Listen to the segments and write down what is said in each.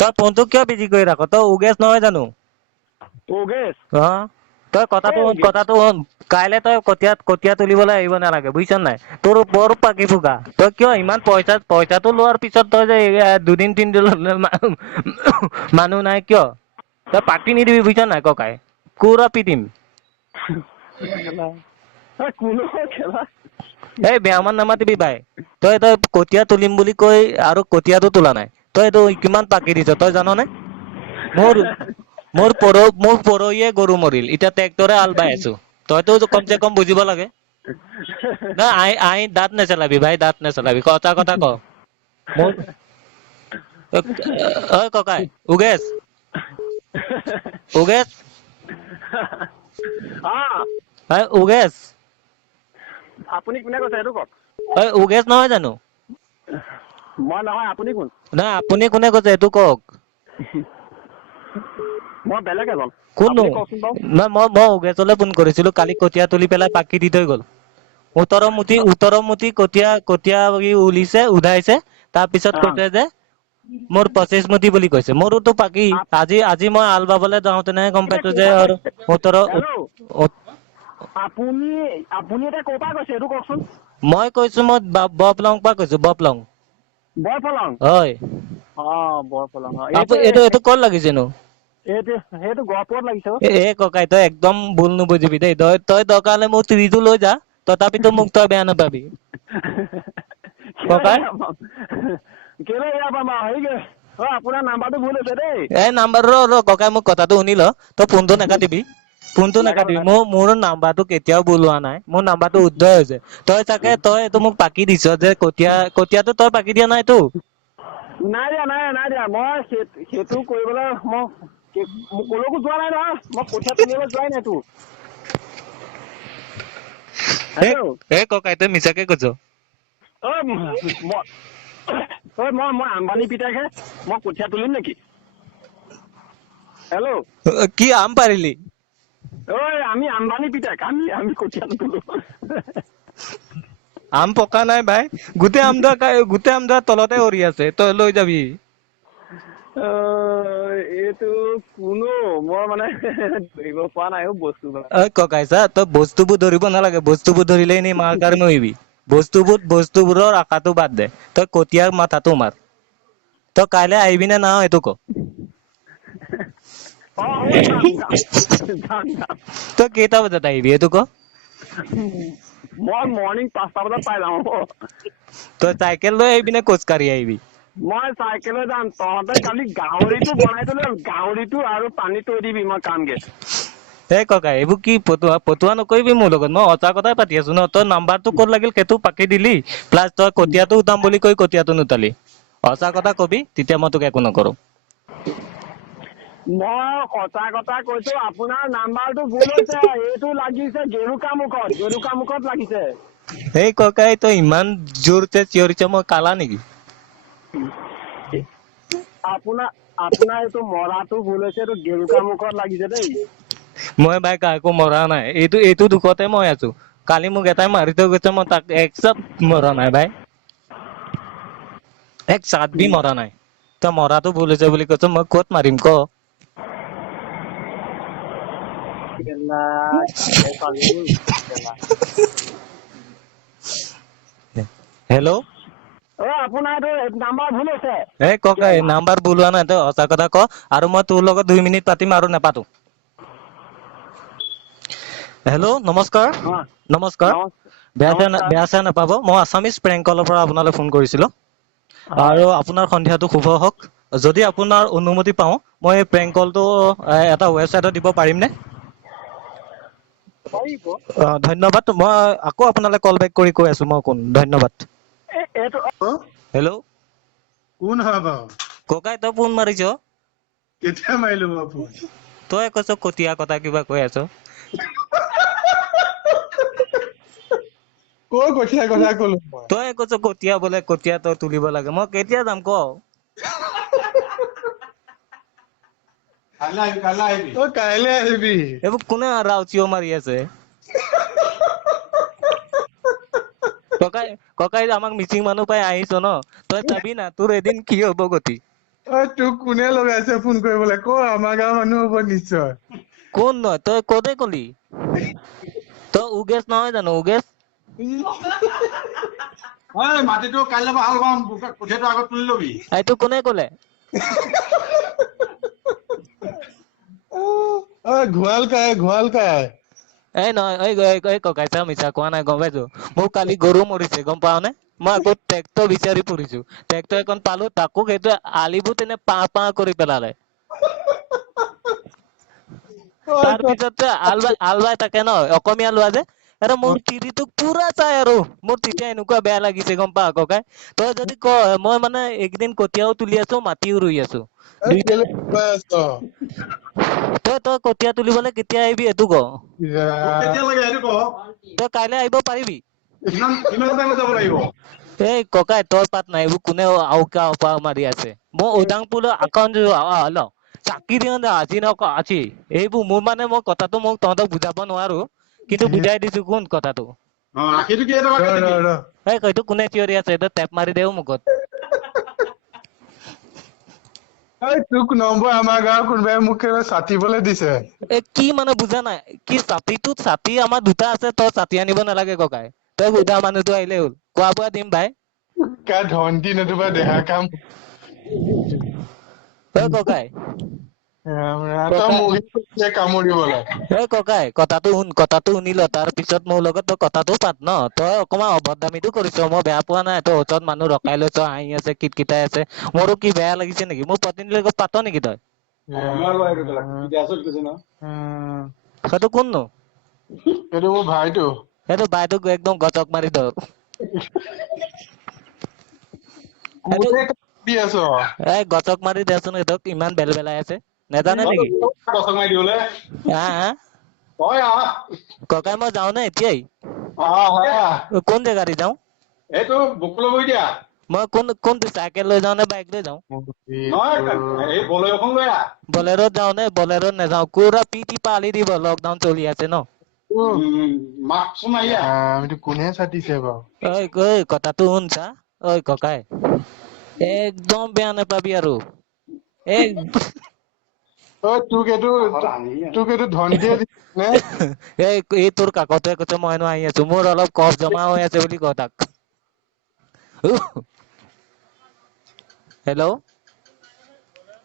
তই ফোনটো কিয় বিজি কৰি ৰাখ? তই উগেছ নহয় জানো? উগেশ তই কথাটো শুন। কাইলে তই কঠীয়া তুলিবলৈ আহিব নালাগে, বুজিছ নাই? তোৰ বৰ পাকি ফুকা। তই কিয় ইমান পইচাটো লোৱাৰ পিছত তই যে দুদিন তিনদিন মানুহ নাই কিয়? তই পাতি নিদিবি, বুজিছ নাই ককাই? কুৰা পিটিম। কোনো খেলা এই বেয়ামান নামাতিবি বাই। তই কঠীয়া তুলিম বুলি কৈ আৰু কঠীয়াটো তোলা নাই। তই এইটো কিমান পাকি দিছ তই জাননে? মোৰ পৰহিয়ে গৰু মৰিল, এতিয়া ট্ৰেক্টৰে হাল বাই আছো। তইতো কমচে কম বুজিব লাগে। না আই দাঁত নেচলাবি ভাই, দাঁত নেচলাবি। কথা ক। মোৰ ঐ ককাই, উগেশ উগেশ আপুনি কোনে কৈছে সেইটো কওক। উগেশ নহয় জানো? মই নহয়, আপুনি কোন? নাই আপুনি কোনে কৈছে এইটো কওক। মই বেলেগ এজন। কোননো? আপুনি কওকচোন বাৰু। নাই মই উগেশলৈ ফোন কৰিছিলো, কালি কঠীয়া তুলি পেলাই পাকি দি থৈ গ'ল। 18 মুঠি কঠীয়া উধাইছে। তাৰপিছত কৈছে যে মোৰ 25 মুঠি বুলি কৈছে। মোৰোতো পাকি আজি মই আল বাবলৈ যাওঁতেনেহে গম পাইছো যে আৰু 17। হেল্ল' আপুনি এতিয়া ক'ৰ পৰা কৈছে সেইটো কওকচোন। মই কৈছো, মই বপলং পৰা কৈছো, বপলং। বৰফলং। হয়। বৰফলং এইটো ক'ত লাগিছেনো? সেইটো গহপুৰত লাগিছে। এ ককাই তই একদম ভুল নুবুজিবি দেই। তই দৰকাৰ হলে মোৰ তিৰিটো লৈ যা, তথাপিতো মোক তই বেয়া নাপাবি। ককাই কেলে বেয়া পাম বাৰু, আপোনাৰ নাম্বাৰটো ভুল হৈছে দেই। এই নাম্বাৰটো ককাই মোক কথাটো শুনি ল। তই ফোনটো নাকাটিবি। নাকাটো। মোৰ নাম্বাৰটো কেতিয়াও ভুল হোৱা নাই। মোৰ নাম্বাৰটো শুদ্ধ হৈছে। তই এইটো মোক পাকি দিছ যে কঠীয়াটো তই পাকি দিয়া নাইতো। নাই দিয়া। মই সেইটো কৰিবলৈ মই কলৈকো যোৱা নাই নহয়। মই কঠীয়া তুলিবলৈ যোৱাই নাইতো। হেল্ল' এই ককাই তই মিছাকে কৈছ। মই আম্বানী পিতাইহে, মই কঠীয়া তুলিম নেকি? হেল্ল' কি আম পাৰিলি? আমি আম্বানী পিতাক, আমি কঠীয়া নুতুলো। আম পকা নাই ভাই, গোটেই আম ধৰা তলতে সৰি আছে, তই লৈ যাবি। এইটো কোনো মই মানে ধৰিব পৰা নাই বস্তু। ককাই চা, তই বস্তুবোৰ ধৰিব নালাগে। বস্তুবোৰ ধৰিলে এনেই মাৰ কাৰ মৰিবি। বস্তুবোৰৰ আশাটো বাদ দে, তই কঠীয়াৰ মাথাটো মাৰ। তই কাইলৈ আহিবি নে নাহ এইটো ক। যাম। তই কেইটা বজাত আহিবি এইটো ক। মই মৰ্ণিং 5টা বজাত পাই যাম হ'ব। তই চাইকেল লৈ আহিবি নে খোজকাঢ়ি আহিবি? মই চাইকেলত যাম। তহঁতে কালি গাহৰিটো বনাই থলে, গাহৰিটো আৰু পানী থৈ দিবি, মই খামগে। এই ককাই এইবোৰ কি ফটোৱা নকৰিবি মোৰ লগত। মই সঁচা কথাই পাতি আছো ন। তই নাম্বাৰটো ক'ত লাগিল সেইটো পাকি দিলি, প্লাছ তই কঠীয়াটো উঠাম বুলি কৈ কঠীয়াটো নুঠালি। সঁচা কথা কবি, তেতিয়া মই তোক একো নকৰো। মই সঁচা কথা কৈছো, আপোনাৰ নাম্বাৰটো ভুল হৈছে। এইটো লাগিছে গেৰুকামুখত লাগিছে। এই ককাই তই ইমান জোৰছে চিঞৰিছ, মই কালা নেকি? আপোনাৰ এইটো মৰাটো ভুল হৈছে, এইটো গেৰুকামুখত লাগিছে দেই। মই ভাই কাকো মৰা নাই। এইটো দুখতে মই আছো। কালি মোক এটাই মাৰি থৈ গৈছে, মই তাক একচাত মৰা নাই ভাই। এক চাত বি মৰা নাই। তই মৰাটো ভুল হৈছে বুলি কৈছ, মই ক'ত মাৰিম ক। হেল্ল'। আপোনাৰ এইটো নাম্বাৰ ভুল হৈছে। এই ককাই নাম্বাৰ ভুল হোৱা নাই, তই সঁচা কথা ক। আৰু মই তোৰ লগত 2 মিনিট পাতিম আৰু নেপাতো। হেল্ল', নমস্কাৰ। নমস্কাৰ। বেয়া চেয়া নাপাব, মই আছামিজ প্ৰেংক কলৰ পৰা আপোনালৈ ফোন কৰিছিলো। হয়। আৰু আপোনাৰ সন্ধিয়াটো শুভ হওক। যদি আপোনাৰ অনুমতি পাওঁ, মই এই প্ৰেংক কলটো এটা ৱেবছাইটত দিব পাৰিমনে? পাৰিব। ধন্যবাদ। মই আকৌ আপোনালৈ কল বেক কৰি কৈ আছো মই কোন। ধন্যবাদ। এইটো হেল্ল'। কোন হয় বাৰু? ককাই তই ফোন মাৰিছ? কেতিয়া মাৰিলো বাৰু ফোন? তই কৈছ কঠীয়া কথা কিবা কৈ আছ। কৈ কঠীয়া কথা কলো মই। তই কৈছ কঠীয়া বোলে, কঠীয়া তই তুলিব লাগে। মই কেতিয়া যাম ক? কাইলৈ আহিবি। এইবোৰ কোনে চিঞৰ মাৰি আছে? ককাই আমাক মিচিং মানুহ পাই আহিছ ন, তই চাবি না তোৰ এদিন কি হব গতি। ঐ তোক কোনে লগাইছে ফোন কৰিবলৈ ক আমাৰ গাঁৱৰ মানুহ হ'ব নিশ্চয় কোন নহয় তই কতে কলি তই উগেশ নহয় জানো উগেশ মাটিটো কাইলৈ পৰা হাল বাম কঠীয়াটো আগত তুলি লবি এইটো কোনে কলে ঘোৱাল কাই এই নহয় এই ককাই চা মিছা কোৱা নাই গম পাইছো মোৰ কালি গৰু মৰিছে গম পাও নে মই আকৌ ট্ৰেক্টৰ বিচাৰি ফুৰিছো ট্ৰেক্টৰ এখন পালো তাকো সেইটো আলিবোৰ তেনে পা কৰি পেলালে তাৰপিছত আলবাই তাকে ন অসমীয়া লোৱা যে আৰু মোৰ তিৰিটোক পুৰা চাই আৰু মোৰ তেতিয়া এনেকুৱা বেয়া লাগিছে গম পা ককাই তই যদি ক মই মানে একদিন কঠীয়াও তুলি আছো মাটিও ৰুই আছো তই কঠীয়া তুলিবলৈ কেতিয়া আহিবি এইটো ক কেতিয়া লাগে সেইটো ক তই কাইলৈ আহিব পাৰিবি কিমান টাইমত যাব লাগিব এই ককাই তোৰ পাত নাই এইবোৰ কোনে আউকা অপা মাৰি আছে মই উদাংপুৰ আকাউণ্ট হল চাকি দিওঁ আজি নক আজি এইবোৰ মোৰ মানে মই কথাটো মোক তহঁতক বুজাব নোৱাৰো কিন্তু বুজাই দিছো কোন কথাটো ৰাখিটো কি টকা এই এইটো কোনে চিঞৰি আছে এইটো টেপ মাৰি দেও মুখত তোক নম্বৰ আমাৰ গাঁৱৰ কোনোবাই মোক চাটিবলৈ দিছে এ কি মানে বুজা নাই কি ছাতি আমাৰ দুটা আছে তই ছাতি আনিব নালাগে ককাই তই সুধা মানুহটো আহিলে হ'ল খোৱা বোৱা দিম ভাই ধন্তি নতুবা দেহা কাম তই ককাই কামুৰিবলৈ এই ককাই কথাটো শুনি ল তাৰ পিছত মোৰ লগত তই কথাটো পাত ন তই অকমান অভদ্ৰামিটো কৰিছ মই বেয়া পোৱা নাই তই ওচৰত মানুহ ৰখাই লৈছ হাঁহি আছে কিটকিটাই আছে মোৰো কি বেয়া লাগিছে নেকি মোৰ পত্নীৰ লগত পাত নেকি তই সেইটো কোননো এইটো মোৰ ভাইটো সেইটো বাইটোক একদম গচক মাৰি ধৰ এই গচক মাৰি দেচোন সিহঁতক ইমান বেলবেলাই আছে নেজানে নেকি ককাই মই যাওঁ নে এতিয়াই কোন জেগাত যাওঁ এইটো বকুলো বৈ দিয়া মই কোনটো চাইকেল লৈ যাওঁ নে বাইক লৈ যাওঁ এই বলেৰোখন লৈ আহ বলেৰত যাওঁ নে বলেৰত নাযাওঁ পুৰা পিটি পালি দিব লকডাউন চলি আছে ন মাকচোন আহি আমিতো কোনে চাটিছে বাৰু ঐ কথাটো শুন চা ঐ ককাই একদম বেয়া নাপাবি আৰু তোক এইটো ধন্তিয়ে নে এই তোৰ কাকতে কৈছে মই হেনো আহি আছো মোৰ অলপ কফ জমা হৈ আছে বুলি ক তাক হেল্ল'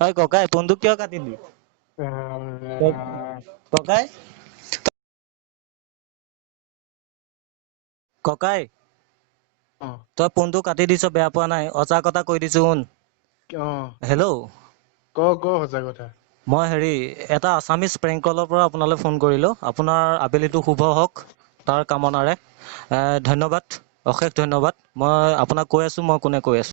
ঐ ককাই ফোনটো কিয় কাটিলি ককাই ককাই তই ফোনটো কাটি দিছ বেয়া পোৱা নাই সঁচা কথা কৈ দিছো শুন হেল্ল' ক সঁচা কথা মই এটা আছামিজ প্ৰেংক কলৰ পৰা আপোনালৈ ফোন কৰিলো আপোনাৰ আবেলিটো শুভ হওক তাৰ কামনাৰে ধন্যবাদ অশেষ ধন্যবাদ মই আপোনাক কৈ আছো মই কোনে কৈ আছো